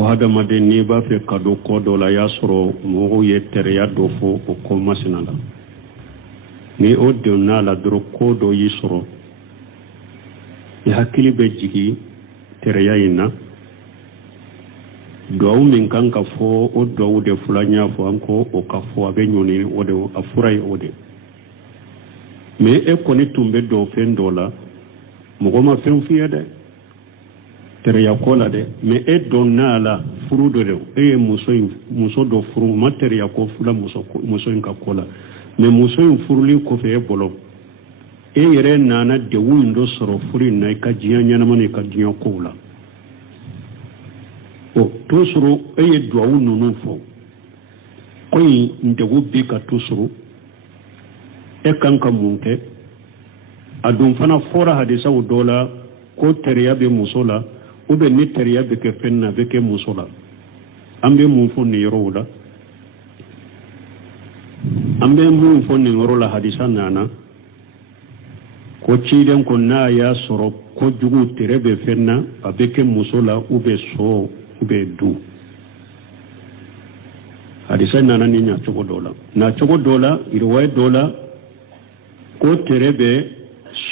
o hadamaden n'i b'a fɛ ka don ko dɔ la y'a sɔrɔ mɔgɔw ye teriya dɔ fɔ o ko masina la ni o donna la dɔrɔn ko dɔ y'i sɔrɔ i hakili bɛ jigin teriya in na duwawu min kan ka fɔ o duwawu de fula n y'a fɔ an ko o ka fɔ a bɛ ɲɔni o de a fura ye o de mais e kɔni tun bɛ don fɛn dɔ la mɔgɔ ma fɛn f'i ye dɛ teriya ko la dɛ mais e donna la furu dɔ de e ye muso dɔ furu ma teriya ko fula muso in ka ko la mais muso in furulen kɔfɛ e bolo e yɛrɛ nana degun in dɔ sɔrɔ furu in na i ka diɲɛ ɲɛnama ni ka diɲɛ kow la o to sɔrɔ e ye duwawu ninnu fɔ ko in degun bi ka to sɔrɔ e kan ka mun kɛ a dun fana fɔra hadisaw dɔ la ko teriya bɛ muso la ou bien ni teriya bɛ kɛ fɛn na a bɛ kɛ muso la an bɛ mun fɔ nin yɔrɔw la an bɛ mun fɔ nin yɔrɔ la hadisa nana ko ciden ko n'a y'a sɔrɔ kojugu tere bɛ fɛn na a bɛ kɛ muso la ou bien so ou bien du hadisa nana ni ɲacogo dɔ la nacogo dɔ la riwaya dɔ la ko tere bɛ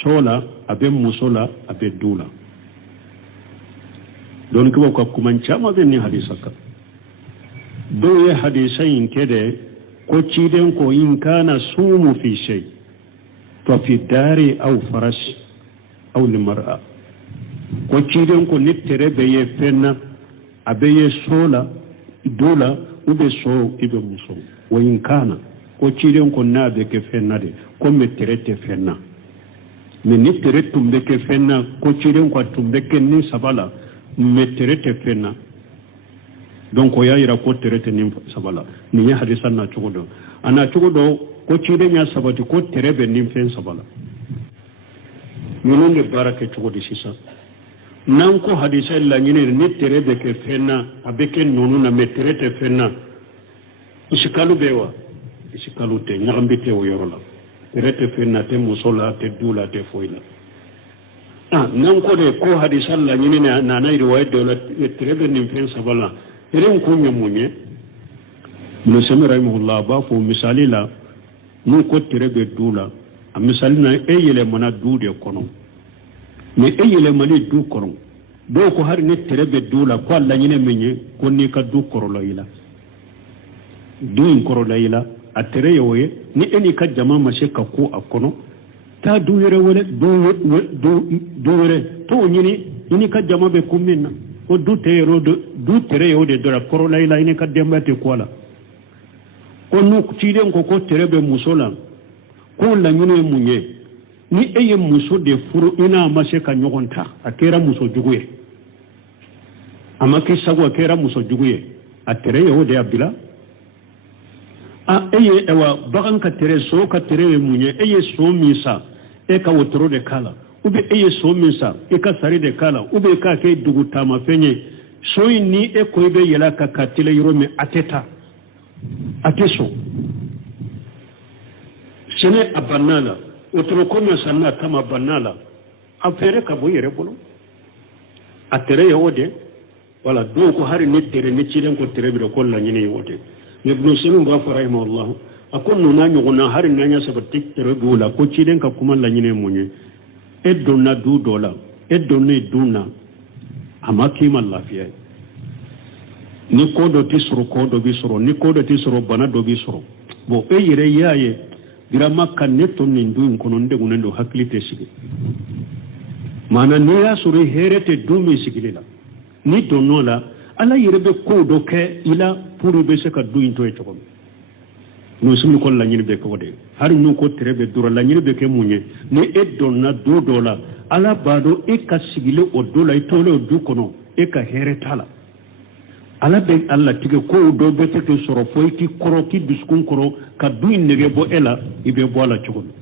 so la a bɛ muso la a bɛ du la don kibaw ka kuma caman bɛ nin hadisa kan dɔw ye hadisa in kɛ dɛ ko ciden ko in kana sumu fi shay fa fi dari aw farash aw limar'a ko ciden ko ni tere bɛ ye fɛn na a bɛ ye so la du la u bɛ so i bɛ muso wa in kana ko ciden ko n'a bɛ kɛ fɛn na de ko mɛ tere tɛ fɛn na mais ni tere tun bɛ kɛ fɛn na ko ciden ko tun bɛ kɛ ni saba la mais tere tɛ fɛn na donc o y'a yira ko tere tɛ nin saba la nin ye hadisa na cogo dɔ a na cogo dɔ ko ciden y'a sabati ko tere bɛ nin fɛn saba la ninnu de baara kɛ cogo di sisan n'an ko hadisa laɲini ni tere bɛ kɛ fɛn na a bɛ kɛ ninnu na mais tere tɛ fɛn na isikalu bɛ wa isikalu tɛ ɲagami tɛ o yɔrɔ la tere tɛ fɛn na tɛ muso la tɛ du la tɛ foyi la n'an ko de ko hadisa laɲini nana riwaya dɔ la tere bɛ nin fɛn saba la tere in kun ye mun ye Ibn Sami rahimahullah b'a fɔ misali la n'u ko tere bɛ du la a misali na e yɛlɛmana du de kɔnɔ mais e yɛlɛmani du kɔnɔ dɔw ko hari ni tere bɛ du la ko a laɲini min ye ko n'i ka du kɔrɔla i la du in kɔrɔla i la a tere ye o ye ni e n'i ka jama ma se ka ko a kɔnɔ taa du wɛrɛ du wɛrɛ t'o ɲini i n'i ka jama bɛ ko min na o du tere ye o de dɔra kɔrɔla i la i n'i ka denbaya tɛ ko a la ko n'u ciden ko tere bɛ muso la ko laɲini ye mun ye ni e ye muso de furu i n'a ma se ka ɲɔgɔn ta a kɛra muso jugu ye a ma k'i sago a kɛra muso jugu ye a tere ye o de y'a bila e ye bagan ka tere so ka tere ye mun ye e ye so min sa e ka wotoro de k'a la ou bien e ye so min sa e ka sari de k'a la ou bien k'a kɛ dugu taamafɛn ye so in ni e ko i bɛ yɛlɛ ka tɛlɛ yɔrɔ min a tɛ taa a tɛ sɔn sɛnɛ a banna la wotoro ko min sanni a kama banna la a fɛɛrɛ ka bɔ i yɛrɛ bolo a tere ye o de wala dɔw ko hari ni tere ni ciden ko tere bi ko laɲini ye o de mais Ibn Sami b'a fɔ rahimahullah a ko ninnu n'a ɲɔgɔnna hari n'an y'a sabati tere dɔw la ko ciden ka kuma laɲini ye mun ye e donna du dɔ la e donna du na a ma k'i ma lafiya ye ni ko dɔ tɛ sɔrɔ ko dɔ bɛ sɔrɔ ni ko dɔ tɛ sɔrɔ bana dɔ bɛ sɔrɔ bon e yɛrɛ y'a ye birama ka ne to nin du in kɔnɔ n degunnen don hakili tɛ sigi maana n'i y'a sɔrɔ hɛrɛ tɛ du min sigili la ni donn'o la ala yɛrɛ bɛ ko dɔ kɛ i la pour i bɛ se ka du in to ye cogo min n'o simi ko laɲini bɛ kɛ o de hali n'u ko tere bɛ dɔrɔn laɲini bɛ kɛ mun ye ni e donna du dɔ la ala b'a dɔn e ka sigili o du la i tolen o du kɔnɔ e ka hɛrɛ t'a la ala bɛ ala tigɛ ko dɔ bɛ se k'i sɔrɔ fo i k'i kɔrɔ k'i dusukun kɔrɔ ka du in nege bɔ e la i bɛ bɔ a la cogo min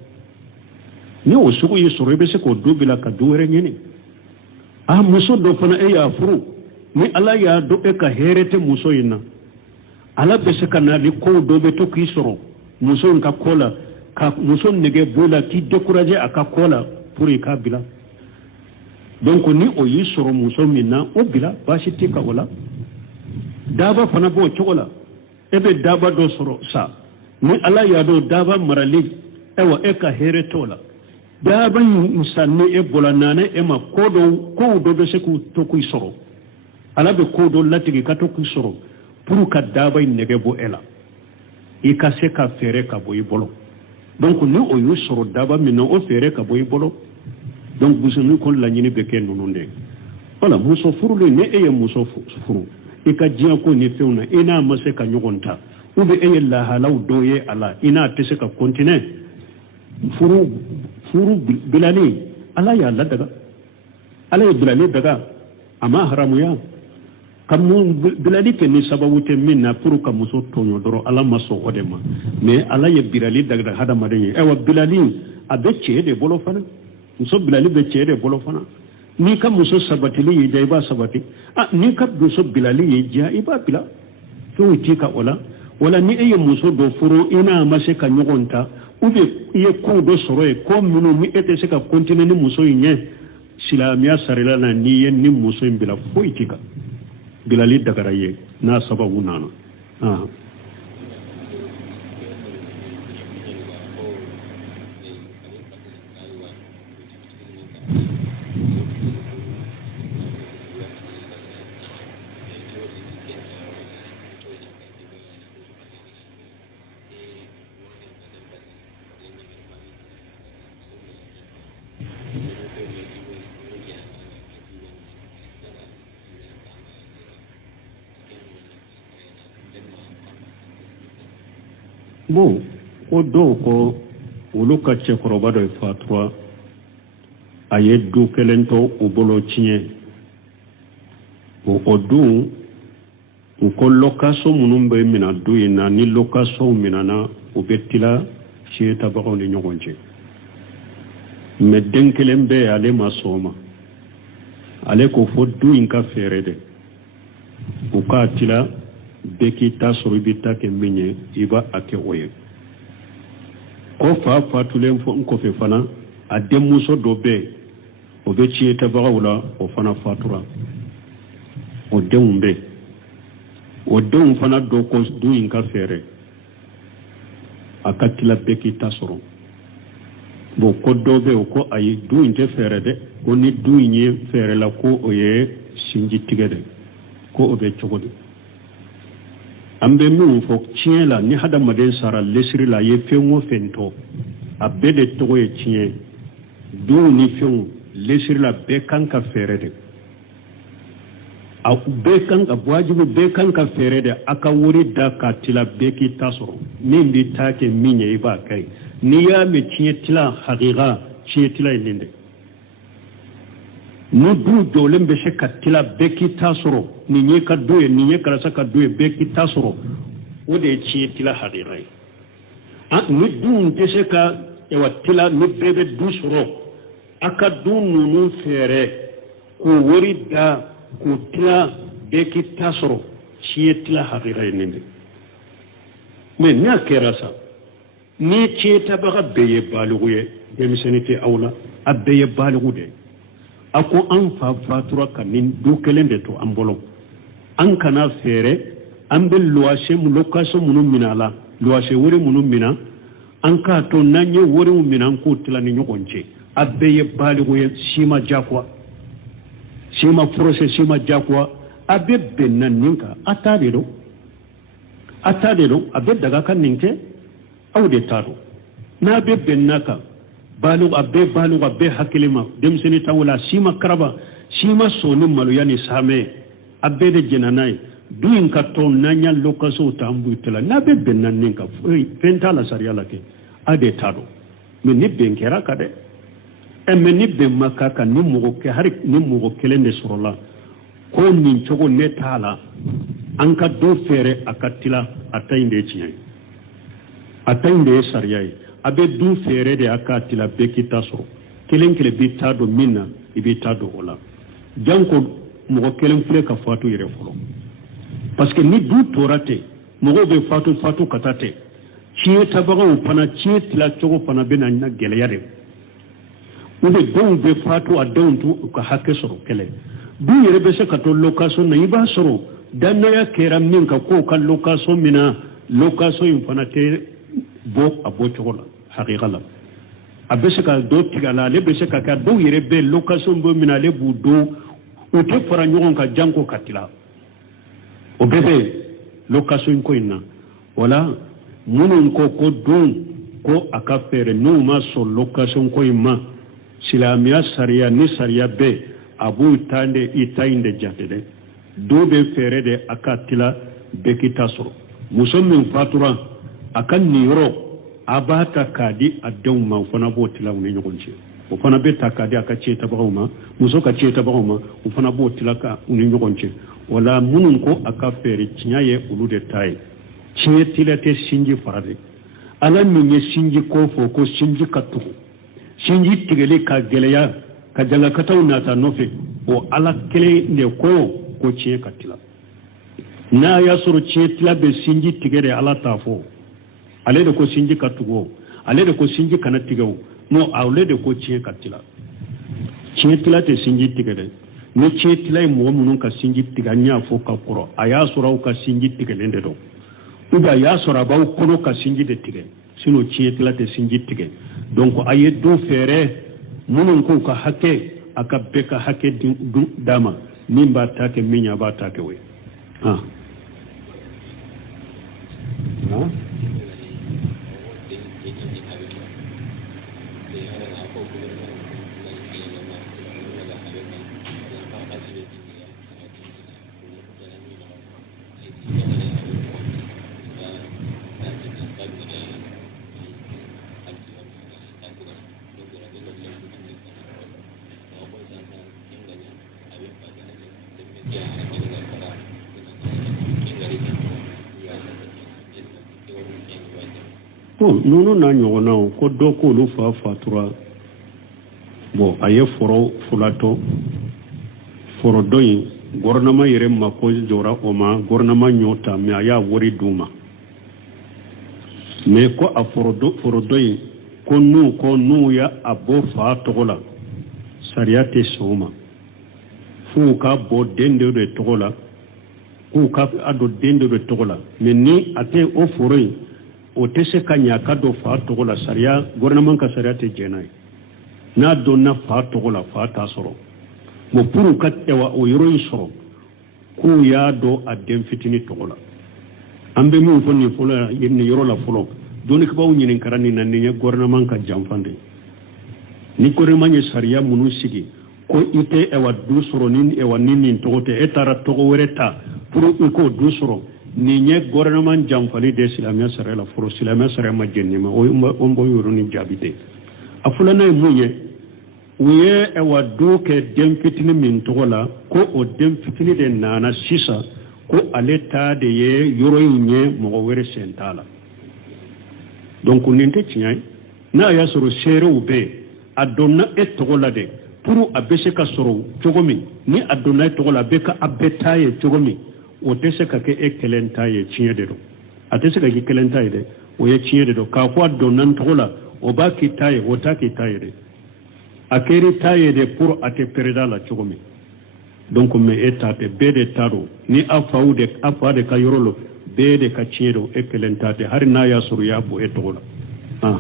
ni o sugu y'i sɔrɔ i bɛ se k'o du bila ka du wɛrɛ ɲini muso dɔ fana e y'a furu ni ala y'a dɔn e ka hɛrɛ tɛ muso in na ala bɛ se ka na ni ko dɔ bɛ to k'i sɔrɔ muso in ka ko la ka muso nege bɔ la k'i décourager a ka ko la pour i k'a bila donc ni o y'i sɔrɔ muso min na o bila baasi tɛ ka o la daba fana bo chogola ebe daba do soro sa ni ala ya do daba marali ewa eka here tola daba insanni e bolanane e ma ko do se ku to ku soro ala be ko do latigi ka to ku soro pour ka daba nege bo ela i ka se ka fere ka bo ibolo donc ni o yu soro daba mi no o fere ka bo ibolo donc busunu kon la nyini be ken nunde wala muso furu le ne e muso furu i ka diya ko ni fewna ina ma se ka nyogonta ube e la halaw doye ala ina te se ka continue furu bilali ala ya la daga ala ya bilali daga ama haramu ya kamu bilali ke ni sababu te minna pour ka muso tonyo doro ala maso odema mais ala ya bilali daga hada madeni e wa bilali abe cede bolo fana muso bilali be cede bolo fana ni ka muso sabatili yi jaiba sabati ni ka muso bilali yi ja iba bila to tika wala ni eye muso do furu ina ma se ka nyogonta ube ye ko do soro e ko minu mi ete se ka continue ni muso yin silamiya sarila na ni yen ni muso yin bila fo itika bilali dagara ye na sababu nana bon ko do ko olu ka cɛkɔrɔba dɔ fatura a ye du kelen to u bolo tiɲɛ o du u ko location minnu bɛ mina du in na ni location minana u bɛ tila fiyetabagaw ni ɲɔgɔn cɛ mais den kelen bɛ ale ma sɔn o ma ale ko fo du in ka fɛɛrɛ dɛ u k'a tila bɛɛ k'i ta sɔrɔ i bɛ ta kɛ min ye i b'a kɛ o ye ko fa fatulen kɔfɛ fana a denmuso dɔ bɛ yen o bɛ ciyɛtabagaw la o fana fatura o denw bɛ o denw fana dɔ ko du in ka fɛɛrɛ a ka tila bɛɛ k'i ta sɔrɔ bon ko dɔ bɛ yen o ko ayi du in tɛ fɛɛrɛ dɛ ko ni du in ye fɛɛrɛ la ko o ye sinji tigɛ dɛ ko o bɛ cogo di an bɛ min fɔ tiɲɛ la ni hadamaden sara lesiri la a ye fɛn o fɛn to a bɛɛ de tɔgɔ ye tiɲɛ denw ni fɛnw lesiri la bɛɛ kan ka fɛɛrɛ de a bɛɛ kan ka wajibi bɛɛ kan ka fɛɛrɛ de a ka wari da k'a tila bɛɛ k'i ta sɔrɔ min bɛ taa kɛ min ye i b'a kɛ n'i y'a mɛn tiɲɛ tila hakika tiɲɛ tila ye nin de ni du jɔlen bɛ se ka tila bɛɛ k'i ta sɔrɔ nin ye ka du ye nin ye karisa ka du ye bɛɛ k'i ta sɔrɔ o de ye tiɲɛ tila hakika ye ni du tɛ se ka tila ni bɛɛ bɛ du sɔrɔ a ka du ninnu fɛɛrɛ k'o wari da k'o tila bɛɛ k'i ta sɔrɔ tiɲɛ tila hakika ye nin de mais n'a kɛra sa ni tiɲɛ tabaga bɛɛ ye baaligu ye denmisɛnnin tɛ aw la a bɛɛ ye baaligu de ye a ko an fa fatura ka nin du kelen de to an bolo an kana fɛɛrɛ an bɛ location minnu minɛ a la loyer wari minnu minɛ an k'a to n'an ye wariw minɛ an k'o tila ni ɲɔgɔn cɛ a bɛɛ ye baaligu ye si ma diyagoya si ma forcer si ma diyagoya a bɛ bɛnna nin kan a ta de don a bɛ daga ka nin kɛ aw de t'a dɔn n'a bɛ bɛnna kan baaligu a bɛɛ hakili ma denmisɛnnin ta wala si ma karaba si ma sɔn ni maloya ni saamɛ a bɛɛ de jɛnna n'a ye du in ka tɔn n'an y'a location ta an b'u tila n'a bɛ bɛnna nin kan fɛn t'a la sariya la kɛ a de t'a dɔn mais ni bɛn kɛra kan dɛ mais ni bɛn ma k'a kan ni mɔgɔ kelen de sɔrɔla ko nin cogo ne t'a la an ka dɔ fɛɛrɛ a ka tila a ta in de ye tiɲɛ ye a ta in de ye sariya ye a bɛ du fɛɛrɛ de a k'a tila bɛɛ k'i ta sɔrɔ kelen kelen b'i ta dɔn min na i b'i ta dɔn o la janko mɔgɔ kelen filɛ ka fatu yɛrɛ fɔlɔ parce que ni du tora ten mɔgɔw bɛ fatu ka taa ten tiɲɛ tabagaw fana tiɲɛ tila cogo fana bɛ na gɛlɛya de ou bien denw bɛ fatu a denw t'u ka hakɛ sɔrɔ kɛlɛ du yɛrɛ bɛ se ka to location na i b'a sɔrɔ danna ya kera min ka ko kan location mina location in fana te bo abo chola haqiqa la abese ka do tigala le bese ka do yere be location bo mina le bu do o te fara nyogon ka janko katila o bebe location ko inna wala munun ko don ko aka fere no ma so location ko imma silamiya sariya ni sariya be abu tande itainde jatede do be fere de aka tila be kitaso musammin fatura akan niro abata kadi adon ma fana bo tila ne nyogonce o fana be takadi aka ce tabawma muso ka ce tabawma o fana bo tila ka ne nyogonce wala munun ko aka fere cinyaye ulude tay ciye tilate sinji farade ala minye sinji ko fo ko sinji katu sinji tigele ka geleya ka janga kataw nata nofe o ala kele ne ko ciye katila na ya soro ciye tila be sinji tigere ala tafo ale de ko sinji katugo ale de ko sinji kana tigawo no awle de ko ciye katila ciye tila te sinji tigere ne ciye tila e mo munun ka sinji tiganya fo ka koro aya soro ka sinji tigele ndo uba ya sora baw kono ka sinji de tige sino cietla te sinji tige donc aye do fere munun ko ka hakke aka beka hakke dama min ba take minya ba take we ha nono na ɲɔgɔnna ko dɔ k'olu fa fatura bon a ye foro fulato foro dɔ in gouvernement yɛrɛ mako jɔra o ma gouvernement ɲɔ ta mais a y'a wari d'u ma mais ko a foro dɔ in ko n'u ya a bɔ fa tɔgɔ la sariya tɛ sɔn o ma f'u ka bɔ den de tɔgɔ la k'u ka a don den de tɔgɔ la mais ni a tɛ o foro in o tɛ se ka ɲa ka don fa tɔgɔ la sariya gouvernement ka sariya tɛ jɛna ye n'a donna fa tɔgɔ la fa t'a sɔrɔ bon pour ka o yɔrɔ in sɔrɔ k'u y'a dɔn a den fitinin tɔgɔ la an bɛ min fɔ nin fɔlɔ nin yɔrɔ la fɔlɔ dɔnnikɛbaw ɲininkara nin na nin ye gouvernement ka janfan de ni gouvernement ye sariya minnu sigi ko i tɛ du sɔrɔ ni nin tɔgɔ tɛ e taara tɔgɔ wɛrɛ ta pour i k'o du sɔrɔ nin ye gouvernement janfali de silamɛya sariya la fɔlɔ silamɛya sariya ma jɛn nin ma o b'o yɔrɔnin jaabi de a filanan ye mun ye u ye du kɛ den fitinin min tɔgɔ la ko o den fitinin de nana sisan ko ale ta de ye yɔrɔ in ye mɔgɔ wɛrɛ sen t'a la donc nin tɛ tiɲɛ ye n'a y'a sɔrɔ seerew bɛ yen a donna e tɔgɔ la dɛ pour a bɛ se ka sɔrɔ cogo min ni a donna e tɔgɔ la a bɛ ka a bɛɛ ta ye cogo min o tɛ se ka kɛ e kelen ta ye tiɲɛ de don a tɛ se ka kɛ kelen ta ye dɛ o ye tiɲɛ de don k'a fɔ a donna n tɔgɔ la o b'a k'i ta ye o t'a k'i ta ye dɛ a kɛr'i ta ye de pour a tɛ pɛrɛda la cogo min donc mais e ta tɛ bɛɛ de ta don ni a fa de ka yɔrɔ lo bɛɛ de ka tiɲɛ don e kelen ta tɛ hali n'a y'a sɔrɔ i y'a bɔ e tɔgɔ la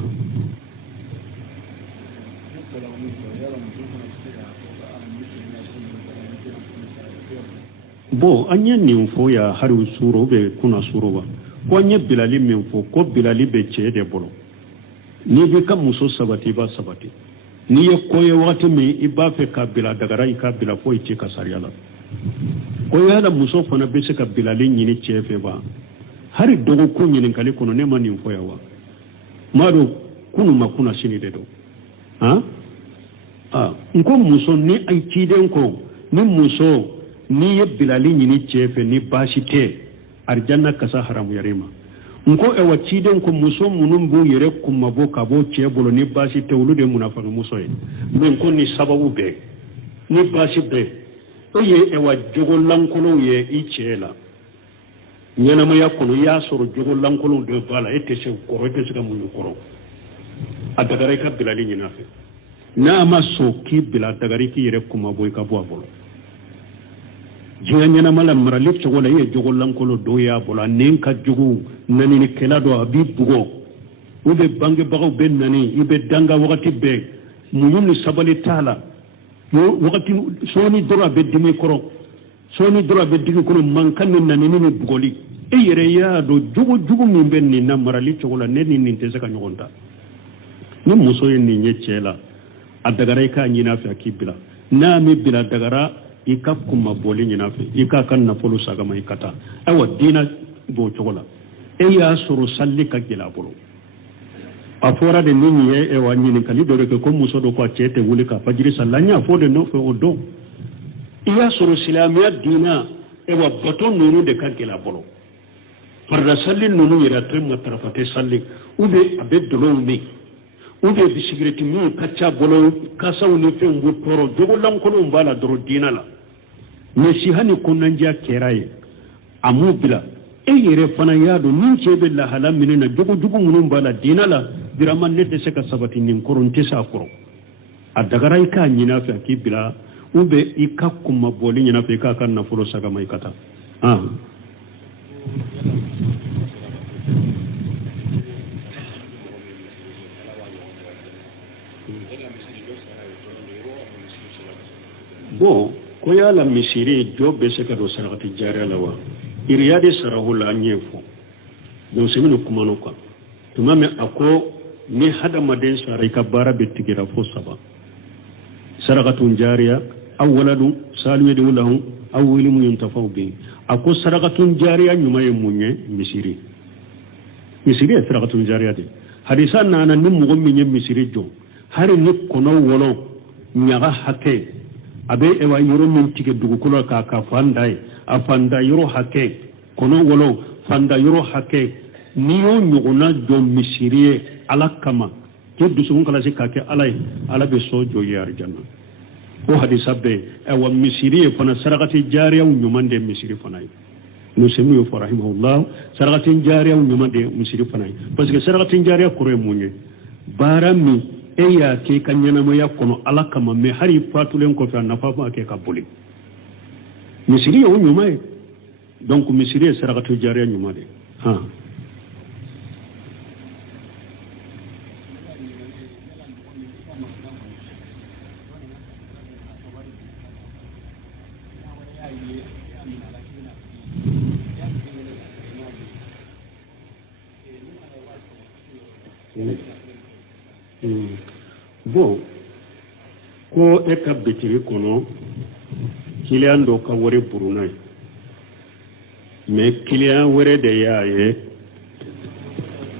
bon an ye nin fɔ ya hari suro bɛ kunna suro wa ko an ye bilali min fɔ ko bilali bɛ cɛ de bolo n'i b'i ka muso sabati i b'a sabati n'i ye ko ye waati min i b'a fɛ ka bila dagara i ka bila foyi tɛ ka sariya la ko yala muso fana bɛ se ka bilali ɲini cɛ fɛ ba hari dɔgɔkun ɲininkali kɔnɔ ne ma nin fɔ ya wa m'a dɔn kunu ma kunna sini de don n ko muso ni an ciden ko ni muso n'i ye bilali ɲini cɛ fɛ ni baasi tɛ arijanna kasa haramuyar'i ma n ko ciden ko muso minnu b'u yɛrɛ kunmabɔ ka bɔ cɛ bolo ni baasi tɛ olu de ye munafakimuso ye mais ko ni sababu bɛɛ ni baasi bɛɛ e ye jogolankolonw ye i cɛ la ɲɛnamaya kɔnɔ i y'a sɔrɔ jogolankolonw de b'a la e tɛ se kɔrɔ e tɛ se ka mun kɔrɔ a dagara i ka bilali ɲini a fɛ n'a ma sɔn k'i bila dagara i k'i yɛrɛ kunmabɔ i ka bɔ a bolo jiŋa mala marali cogo la i ye jogollankolo doya bolo a nen ka jogo nanini kela do a b'i bugo u be bangebagaw be nani i be danga wagati bɛɛ muɲu ni sabali t'a la wagati sɔɔni dɔrɔn a bɛ dimi kɔrɔ sɔɔni dɔrɔn a bɛ digi kɔnɔ mankan ni nanini ni bugɔli e yɛrɛ y'a dɔn jogo jugu min bɛ nin na marali cogo la ne ni nin tɛ se ka ɲɔgɔn ta ni muso ye nin ye cɛ la a dagara i k'a ɲin'a fɛ a k'i bila n'a mi bila dagara i ka kuma bɔli ɲin'a fɛ i k'a ka nafolo sagama i ka taa ayiwa diina b'o cogo la e y'a sɔrɔ salli ka gɛlɛ a bolo a fɔra de ni nin ye wa ɲininkali dɔ de kɛ ko muso dɔ ko a cɛ tɛ wuli ka fajiri sali an y'a fɔ de nɔfɛ o don i y'a sɔrɔ silamɛya diina wa bato ninnu de ka gɛlɛ a bolo farida salli ninnu yɛrɛ tɛ matarafa tɛ salli ou bien a bɛ dolonw min ou bien bisigireti min ka ca bolo kasaw ni fɛnw b'u tɔɔrɔ jogolankolonw b'a la dɔrɔn diina la mais si hali kɔnɔnandiya kɛra ye a m'u bila e yɛrɛ fana y'a dɔn ni cɛ bɛ lahala min na jogo jugu minnu b'a la diina la birama ne tɛ se ka sabati nin kɔrɔ n tɛ se a kɔrɔ a dagara i k'a ɲin'a fɛ a k'i bila ou bien i ka kuma bɔli ɲin'a fɛ i k'a ka nafolo sagama i ka taa bon ko y'a la misiri jɔ bɛ se ka don sarakati jariya la wa iriya de sarahu la an y'o fɔ donc c'est minnu kumana kan tuma min a ko ni hadamaden sara i ka baara bɛ tigira fo 3 sarakatun jariya aw waladun salu yadu lahu aw ilmu yuntafau bihi a ko sarakatun jariya ɲuman ye mun ye misiri ye sarakatun jariya de hadisa nana ni mɔgɔ min ye misiri jɔ hari ni kɔnɔ wɔlɔ ɲaga hakɛ a bɛ yɔrɔ min tigɛ dugukolo k'a ka fanda ye a fanda yɔrɔ hakɛ kɔnɔ wɔlɔ fanda yɔrɔ hakɛ n'i y'o ɲɔgɔnna jɔ misiri ye ala kama k'i dusukun kalasi k'a kɛ ala ye ala bɛ sɔn jɔ ye arijana o hadisa bɛ wa misiri ye fana sarakati jariyaw ɲuman de misiri fana ye nusemu y'o fɔ rahimahullah sarakati jariyaw ɲuman de misiri fana ye parce que sarakati jariya kɔrɔ ye mun ye baara min e y'a kɛ ka ɲɛnamaya kɔnɔ ala kama mais hari fatulen kɔfɛ a nafa ma kɛ ka boli misiri ye o ɲuman ye donc misiri ye sarakati jariya ɲuman de bon ko e ka bitiri kɔnɔ kiliyan dɔ ka wari buruna ye mais kiliyan wɛrɛ de y'a ye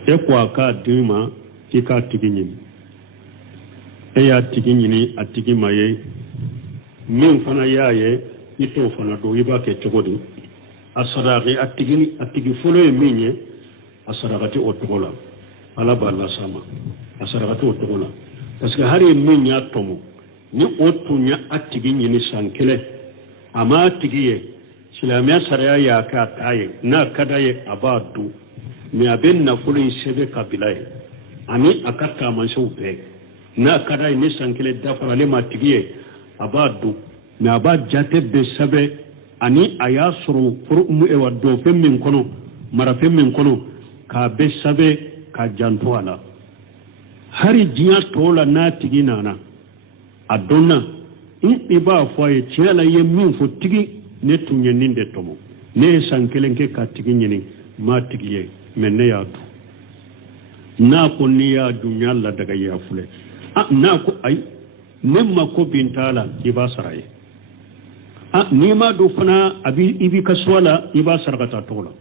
e ko a k'a d'i ma i k'a tigi ɲini e y'a tigi ɲini a tigi ma ye min fana y'a ye i t'o fana dɔn i b'a kɛ cogo di a sadaki a tigi fɔlɔ ye min ye a sadakati o cogo la ala b'a las'a ma a sadakati o cogo la parce que hari min y'a tɔmɔ ni o tun y'a a tigi ɲini san 1 a m'a tigi ye silamɛya sariya y'a kɛ a t'a ye n'a ka d'a ye a b'a dun mais a bɛ nafolo in sɛbɛn kabila ye ani a ka taamasew bɛɛ n'a ka d'a ye ni san 1 dafara ale m'a tigi ye a b'a dun mais a b'a jate bɛɛ sɛbɛn ani a y'a sɔrɔ dɔnfɛn min kɔnɔ marafɛn min kɔnɔ k'a bɛɛ sɛbɛn ka janto a la hari diɲɛ tɔw la n'a tigi nana a dɔnna i b'a fɔ a ye tiɲɛ la i ye min fɔ tigi ne tun ye nin de tɔmɔ ne ye san 1 kɛ ka tigi ɲini m'a tigi ye mais ne y'a dun n'a ko n'i y'a dun y'a ladaga i y'a filɛ n'a ko ayi ne mako bin t'a la i b'a sara ye n'i m'a dɔn fana i b'i ka so la i b'a sarakata tɔgɔ la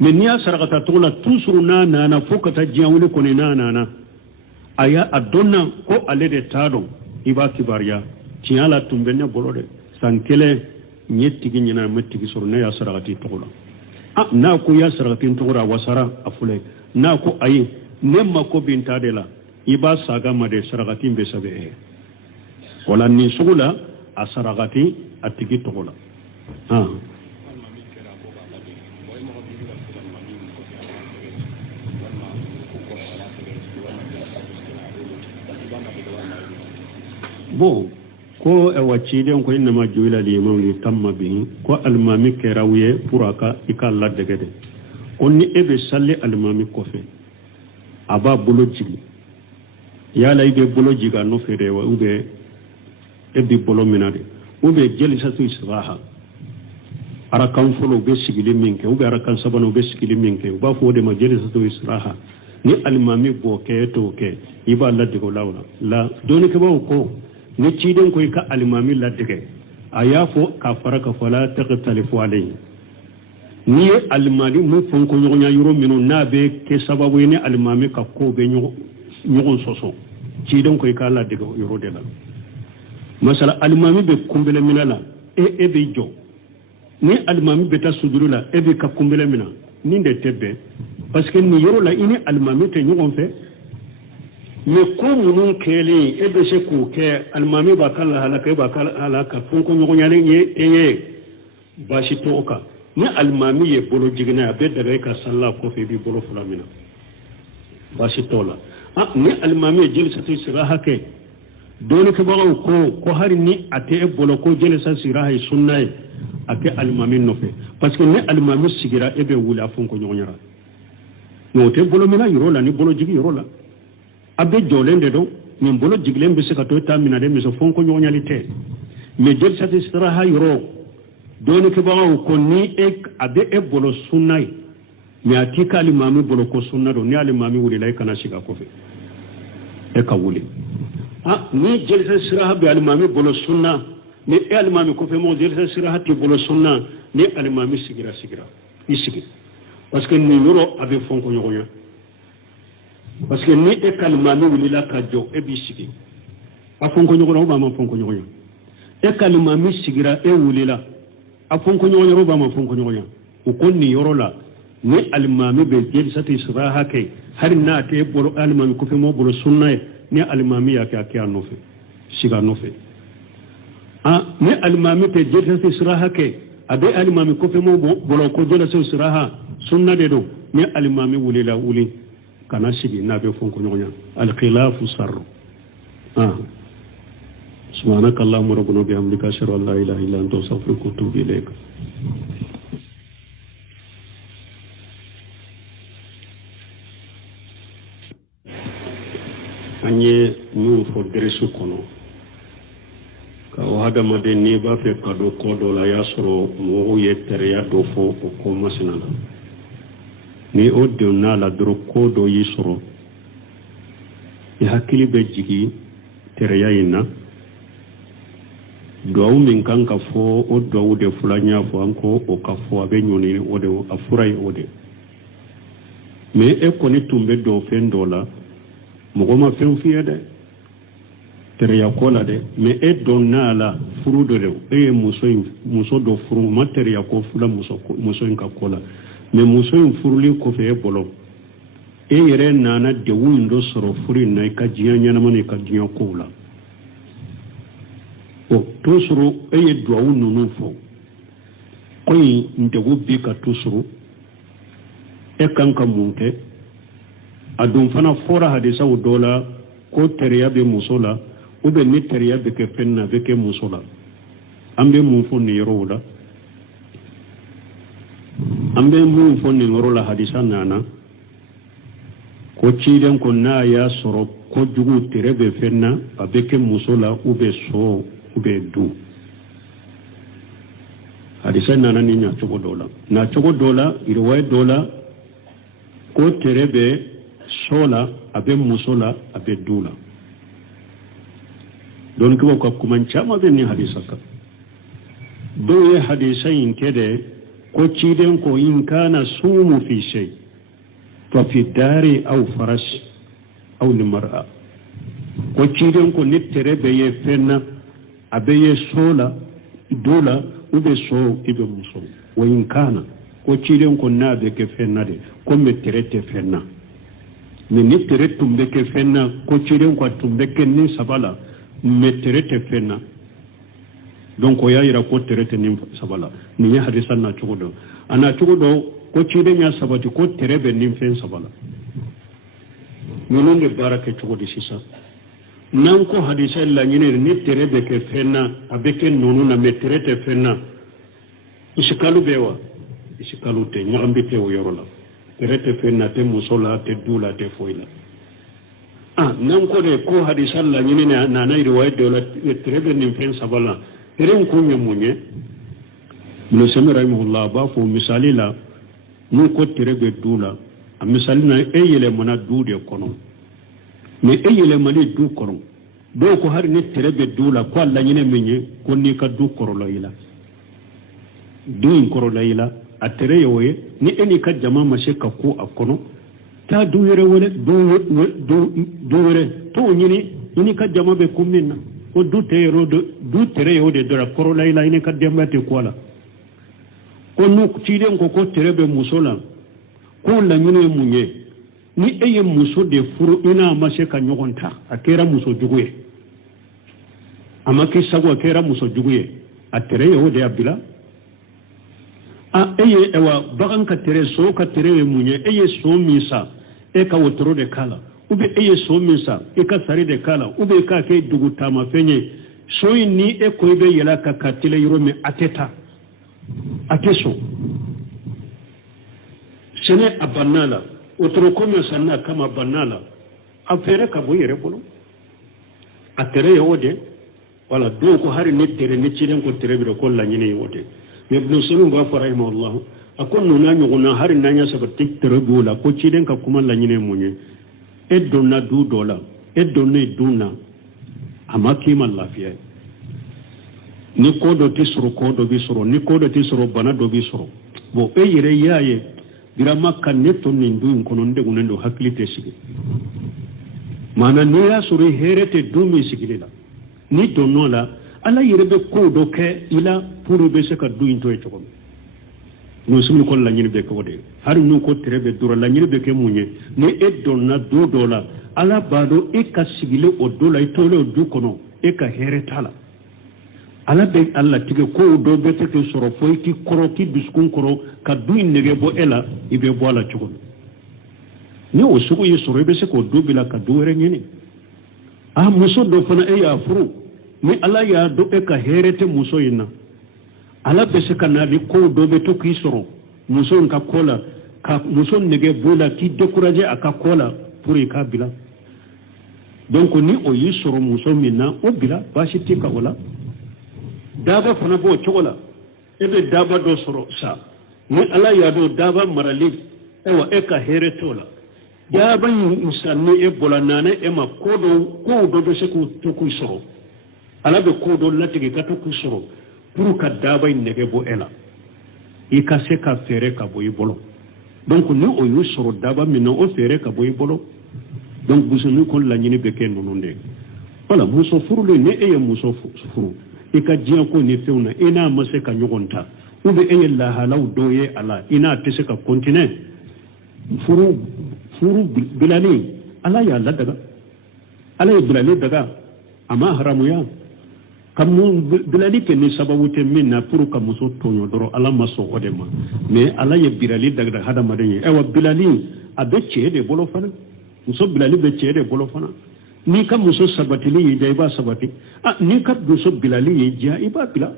mais n'i y'a sarakata tɔgɔ la toujours n'a nana fo ka taa diɲɛ wuli kɔni n'a nana a dɔnna ko ale de t'a dɔn i b'a kibariya tiɲɛ la tun bɛ ne bolo dɛ san 1 n ye tigi ɲina n ma tigi sɔrɔ ne y'a sarakati tɔgɔ la n'a ko i y'a sarakati tɔgɔ la a wasara a filɛ n'a ko ayi ne mako bin t'a de la i b'a saga ma de sarakati bɛ sɛbɛn e wala nin sugu la a sarakati a tigi tɔgɔ la bon ko e wacciden ko innama juila limam li tamma bihi ko almami kerawye puraka ikalla degede onni ebe salli almami kofe aba bolo jigi yala ibe bolo jiga no fere wa ube ebi bolo minade ube jelisatu israha arakan folo be sigili minke ube arakan sabano be sigili minke ba fo de ma jelisatu israha ni almami bo ke to ke iba ladde ko lawla la doni ke ba ko ni ciden ko ka almami ladde ke ayafo ka faraka fala taqtalifu alayhi ni almani mu fon ko nyonya yuro minu nabe ke sababu ni almami ka ko be nyogon soso ciden ko ka ladde ko yuro de la masala almami be kumbele minala e be jo ni almami be ta sudurula e be ka kumbele mina ni de tebbe parce que ni yoro la ini almami te nyogon fe me ko munun kele e be se ko ke almami ba kala halaka ba kala halaka fon ko nyogon yale ye bashi to oka ni almami ye bolo jigna be daga ka salla ko fe bi bolo fulamina bashi tola ni almami jil sa siraha ke doni ke bawo ko hari ni ate bolo ko jil sa siraha sunna ate almami no fe parce que ni almami sigira e be wula fon ko nyogon yara no te bolo mina yoro la ni bolo jigi yoro la abe jolende do ni bolo jiglen be se ka to tamina de mi so fon ko nyonyalite me jel satisfera ha yoro doni ke bawo ko ni ek abe e bolo sunnai mi atika ali mami bolo ko sunna do ni ali mami wuri lay kana shiga ko fe e ka wuli ni jel satisfera ha be ali mami bolo sunna ni e ali mami ko fe mo jel satisfera ha ti bolo sunna ni ali mami sigira isigi parce que ni yoro abe fon ko nyogonya parce que ni e kalmami wuli la ka jo e bi sigi a fon ko nyogonya ba ma fon ko nyogonya e kalmami sigira e wuli la a fon ko nyogonya ba ma fon ko nyogonya o ko ni yoro la ni almami be jeli sati israha ke har na te bolo almami ko fe mo bolo sunna ni almami ya ka ke anofe siga nofe ni almami te jeli sati israha ke abe almami ko fe mo bolo ko jeli sati israha sunna de do ni alimami wuli la wuli kana sigi na be fon ko nyonya al khilafu sarru subhanaka allahumma rabbuna bihamdika ashhadu an la ilaha illa anta astaghfiruka wa atubu ilayk anye nu fo deresu kono ka wada made ni ba fe kado kodo la yasro mo yetere ya do fo ko masinala ni o donna la doro ko do yi soro ya hakili be jigi tereya ina do min kan ka fo o do de fulanya fo anko o ka fo abe nyoni o de afurai o de me e ko ni tumbe do fendola mo goma fen fiede tereya ko la de me e donna la furu do de e muso do furu materia ko fula muso ka kola me muso in furuli ko fe bolo e yere nana de wundo soro furi na ka jiya nyana mane ka jiya ko la o to soro e do wunu no fo koyi nde wubbi ka to soro e kan ka munke adun fana fora hadisa o dola ko teriya be musola o be ni teriya be ke fenna be ke musola ambe mun fo ni rola ambe mun fonni ngorola hadisa nana ko ciden ko na ya soro ko jugu terebe fenna abeke musola ube so ube du hadisa nana ni nya chogo dola irwaye dola ko terebe sola abe musola abe dula don ko kuma chama be ni hadisa ka do ye hadisa in kede ko ciden ko in kana sumu fi shay fa fi dari aw farash aw limar'a ko ciden ko nittere be ye fenna abe ye sola dola ube so ibe muso wa in kana ko ciden ko na be ke fenna de ko mettere te fenna ni nittere tumbe ke fenna ko ciden ko tumbe ke ni sabala mettere te fenna donc o yayira ko terete ni sabala ni ya hadisa na chugodo ana chugodo ko chide nya sabati ko terebe ni fen sabala nonon de barake chugodi sisa nanko hadisa la nyine ni terebe ke fenna abeke nonu na meterete fenna isikalu bewa isikalu te ngambi te yorola terete fenna te musola te dula te foila nanko de ko hadisa la nyine na na riwaya de la terebe ni fen sabala teren ko nyamunye no semira rahimahullah ba fo misali la nu ko terebe dula a misali na eyele mana dude kono mais eyele mali du kono do ko har ni terebe dula ko alla nyine menye ko ni ka du korolo ila du in korolo ila a tere yoye ni eni ka jama mashe ka ko akono ta du yere wole du yere to nyini ni ka jama be kumina ko du tero du tere yode do la korolo ila ni ka dembate ko la ko nu tiden ko terebe musola ko la nyine munye ni eye muso de furu ina mashe ka nyogonta akera muso juguye amaki sago akera muso juguye atere yo de abila eye ewa bagan ka tere so ka tere munye eye so misa e ka wotoro de kala ube eye so misa e ka sare de kala ube ka ke dugu tama fenye so ni e ko be yela ka katile yoro me ateta ateso sene abanala otro come sanna kama banala afere ka boyere bolo atere yode wala do ko hari nettere ne ciren ko tere bi ko la nyine yode ibn sunu ba farahima allah akon no na nyuguna hari nanya sabati tere bola ko ciren ka kuma la nyine munye eddo na du dola eddo ne duna amaki man lafiya ni ko do tisro ko do bisro ni ko do tisro bana do bisro bo eyire yaye birama kanneto nin duin kono ndegu nendo haklite sigi mana ne ya suri herete dumi sigilila ni donola ala yirebe ko do ke ila puru be se ka duin to e to no sumi ko la nyirbe ko de har nu ko terebe dura la nyirbe ke munye ne e donna do dola ala bado e ka sigile o dola e tole o du kono e ka heretala ala be alla tige ko do be te ke soro foy ki koro ki biskun koro ka duin nege bo ela ibe bo ala chugo ni o sugo yi soro be se ko do bila ka do re nyini muso do fana e ya furu ni ala ya do e ka herete muso yina ala be se kana li ko do be to ki soro muso ka kola ka muso nege bola ki décourager aka kola pour ka bila donc ni o yi soro muso minna o bila bashi tika wala daba fana bo chogola ebe daba do soro sa ni ala ya do daba marali ewa eka heretola daba insanni e bolanane e ma ko do se ku to ku soro ala be ko do latigi ka to ku soro pour ka daba nege bo ela e ka se ka fere ka bo ibolo donc ni o yu soro daba mino o fere ka bo ibolo donc busunu ko la nyini be ken nonde wala muso furu le ne e muso furu ika jiya ko ne feuna ina mase ka nyogonta ube eye la halaw doye ala ina tese ka continue furu bilali ala ya la daga ala ya bilali daga ama haramu ya kamu bilali ke ni sababu te minna furu ka muso tonyo doro ala maso odema mais ala ya bilali daga hada madenye ewa bilali abe chede bolo fana muso bilali be chede bolo fana ni ka muso sabatili yi da iba sabati ni ka muso bilali yi ja iba bila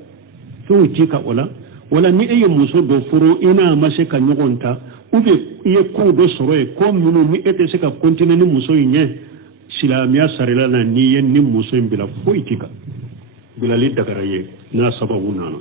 to ti ka wala ni eye muso do furo ina mase ka nyogonta ube ye ko do soro e ko minu ni ete se ka continue ni muso yin silamiya sarila na ni yen ni muso bila fo itika bilali dagara ye na sababu nana